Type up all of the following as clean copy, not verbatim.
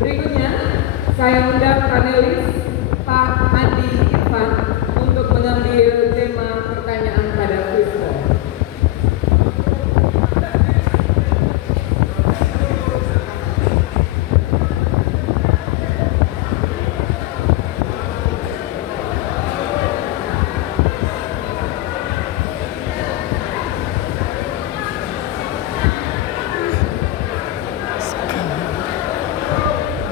Berikutnya, saya undang panelis Pak Andi Irfan untuk mengambil tema pertanyaan pada Frisco.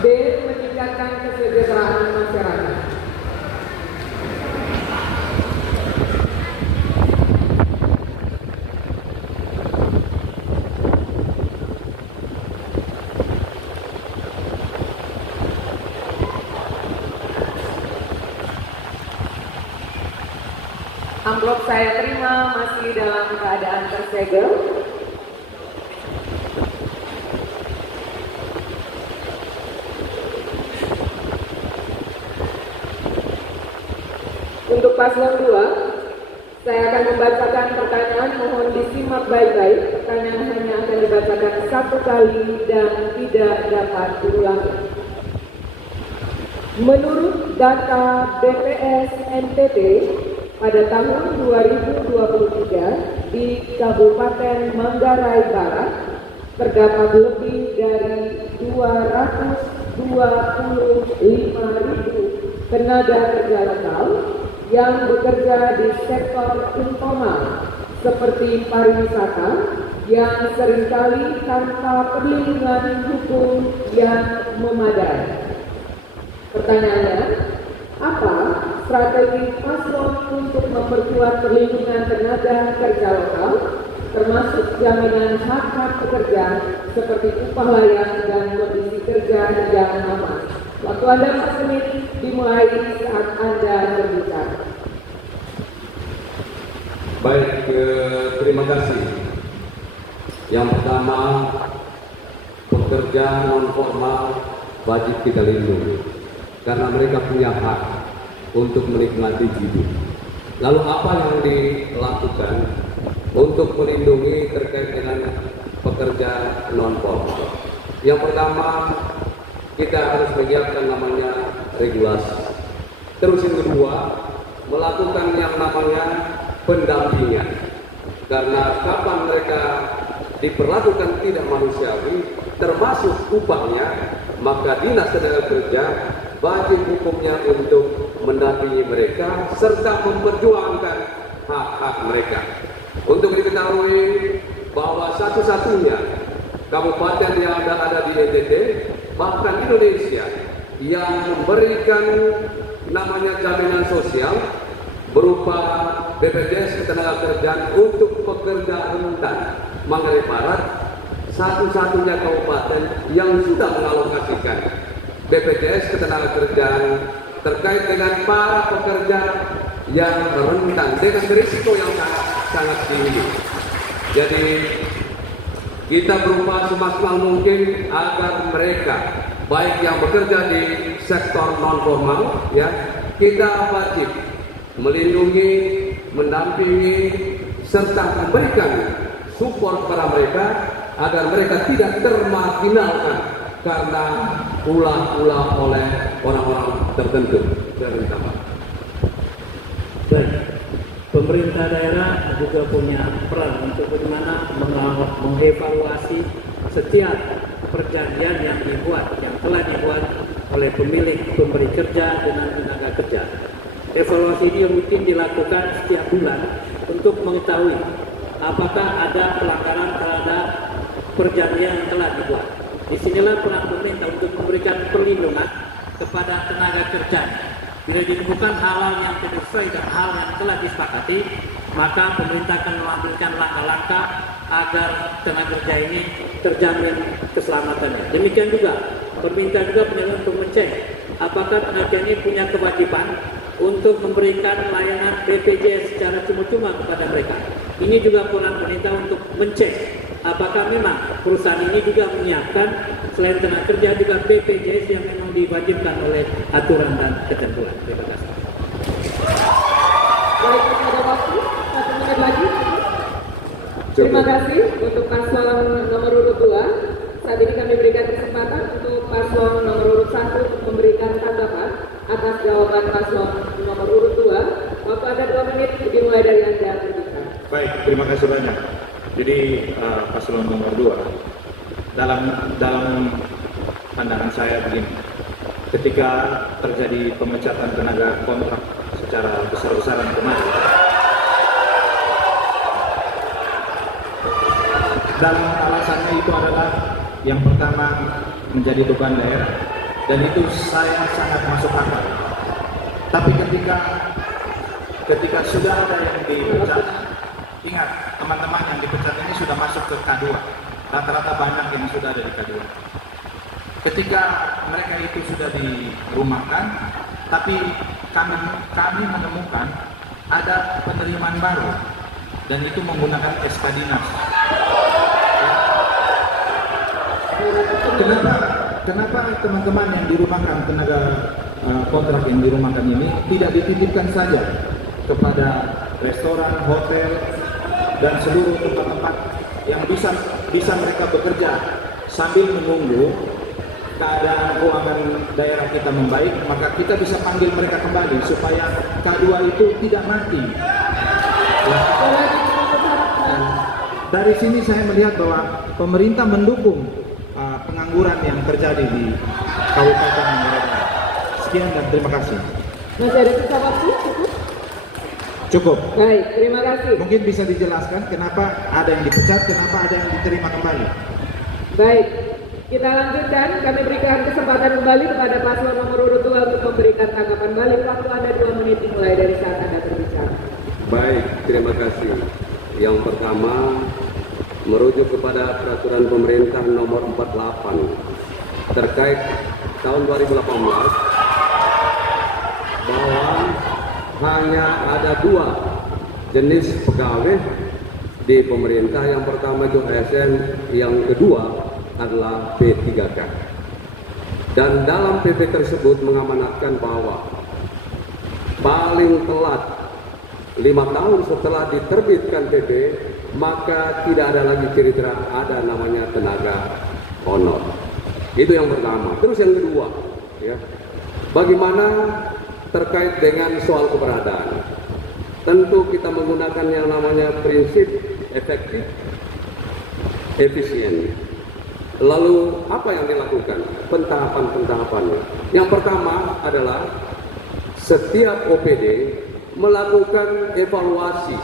Meningkatkan kesejahteraan masyarakat. Amplop saya terima masih dalam keadaan tersegel. Untuk paslon 2, saya akan membacakan pertanyaan, mohon disimak baik-baik. Pertanyaan hanya akan dibacakan satu kali dan tidak dapat diulangi. Menurut data BPS NTT, pada tahun 2023 di Kabupaten Manggarai Barat, terdapat lebih dari 225.000 tenaga kerja lokal yang bekerja di sektor informal seperti pariwisata yang seringkali tanpa perlindungan hukum yang memadai. Pertanyaannya, apa strategi paslon untuk memperkuat perlindungan tenaga kerja lokal, termasuk jaminan hak-hak pekerja seperti upah layak dan kondisi kerja yang aman? Waktu Anda 4 menit dimulai saat Anda berbicara. Baik, terima kasih. Yang pertama, pekerja non formal wajib kita lindungi karena mereka punya hak untuk menikmati hidup. Lalu apa yang dilakukan untuk melindungi terkait dengan pekerja non formal? Yang pertama, kita harus menyiapkan namanya regulasi. Terus yang kedua, melakukan yang namanya pendampingan. Karena kapan mereka diperlakukan tidak manusiawi, termasuk upahnya, maka Dinas Tenaga Kerja wajib hukumnya untuk mendampingi mereka serta memperjuangkan hak-hak mereka. Untuk diketahui bahwa satu-satunya kabupaten yang ada di NTT, bahkan Indonesia, yang memberikan namanya jaminan sosial berupa BPJS Ketenagakerjaan untuk pekerja rentan, Manggarai Barat, satu-satunya kabupaten yang sudah mengalokasikan BPJS Ketenagakerjaan terkait dengan para pekerja yang rentan dengan risiko yang sangat tinggi. Jadi kita berusaha semaksimal mungkin agar mereka, baik yang bekerja di sektor non formal, ya, kita wajib melindungi, mendampingi, serta memberikan support kepada mereka agar mereka tidak termarginalkan karena ulah-ulah oleh orang-orang tertentu. Baik. Pemerintah daerah juga punya peran untuk bagaimana mengevaluasi setiap perjanjian yang telah dibuat oleh pemilik pemberi kerja dengan tenaga kerja. Evaluasi ini rutin dilakukan setiap bulan untuk mengetahui apakah ada pelanggaran terhadap perjanjian yang telah dibuat. Disinilah peran pemerintah untuk memberikan perlindungan kepada tenaga kerja. Bila ditemukan hal-hal yang tidak sesuai dengan hal yang telah disepakati, maka pemerintah akan mengambilkan langkah-langkah agar tenaga kerja ini terjamin keselamatannya. Demikian juga, pemerintah juga benar untuk mengecek apakah tenaga ini punya kewajiban untuk memberikan layanan BPJS secara cuma-cuma kepada mereka. Ini juga peran pemerintah untuk mengecek apakah memang perusahaan ini juga menyiapkan selain tenaga kerja juga BPJS yang memang diwajibkan oleh aturan dan ketentuan. Terima kasih. Baik, ada waktu 1 menit lagi. Terima kasih untuk paslon nomor urut 2. Saat ini kami berikan kesempatan untuk paslon nomor atas jawaban paslon nomor urut 2. Waktu Anda 2 menit dimulai dari Anda berbicara. Baik, terima kasih banyak. Jadi paslon nomor 2 dalam pandangan saya begini, ketika terjadi pemecatan tenaga kontrak secara besar-besaran kemarin, dan alasannya itu adalah yang pertama menjadi beban daerah, dan itu saya sangat masuk akal. Tapi ketika sudah ada yang dipecat, ingat teman-teman yang dipecat ini sudah masuk ke K2, rata-rata banyak yang sudah ada di K2. Ketika mereka itu sudah dirumahkan, tapi kami menemukan ada penerimaan baru, dan itu menggunakan SK dinas. Kenapa teman-teman yang dirumahkan, tenaga kontrak yang dirumahkan ini tidak dititipkan saja kepada restoran, hotel, dan seluruh tempat-tempat yang bisa mereka bekerja sambil menunggu keadaan keuangan daerah kita membaik, maka kita bisa panggil mereka kembali supaya K2 itu tidak mati. Dari sini saya melihat bahwa pemerintah mendukung pengangguran yang terjadi di Kabupaten Manggarai Barat. Sekian dan terima kasih. Masih ada sisa waktu? Cukup. Baik, terima kasih. Mungkin bisa dijelaskan kenapa ada yang dipecat, kenapa ada yang diterima kembali. Baik, kita lanjutkan. Kami berikan kesempatan kembali kepada paslon nomor urut 2 untuk memberikan tanggapan balik. Waktu Anda 2 menit dimulai dari saat Anda berbicara. Baik, terima kasih. Yang pertama, merujuk kepada peraturan pemerintah nomor 48 terkait tahun 2018 bahwa hanya ada 2 jenis pegawai di pemerintah. Yang pertama itu ASN, yang kedua adalah P3K. Dan dalam PP tersebut mengamanatkan bahwa paling telat 5 tahun setelah diterbitkan PP, maka tidak ada lagi cerita ada namanya tenaga honor. Itu yang pertama. Terus yang kedua, ya, bagaimana terkait dengan soal keberadaan? Tentu kita menggunakan yang namanya prinsip efektif, efisien. Lalu apa yang dilakukan? Pentahapan-pentahapannya. Yang pertama adalah setiap OPD melakukan evaluasi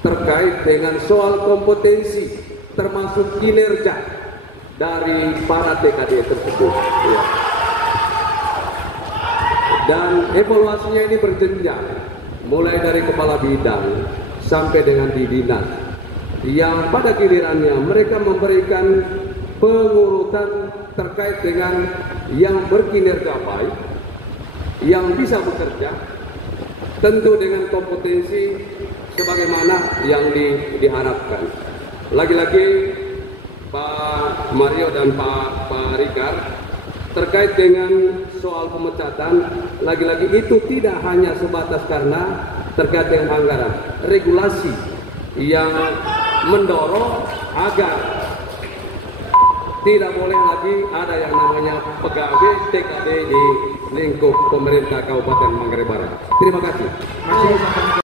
terkait dengan soal kompetensi termasuk kinerja dari para TKD tersebut, ya. Dan evaluasinya ini berjenjang, mulai dari kepala bidang sampai dengan di dinas, yang pada gilirannya mereka memberikan pengurutan terkait dengan yang berkinerja baik, yang bisa bekerja, tentu dengan kompetensi sebagaimana yang diharapkan. Lagi-lagi Pak Mario dan Pak Rikar terkait dengan soal pemecatan, lagi-lagi itu tidak hanya sebatas karena terkait dengan anggaran, regulasi yang mendorong agar tidak boleh lagi ada yang namanya pegawai TKD di lingkup pemerintah Kabupaten Manggarai Barat. Terima kasih.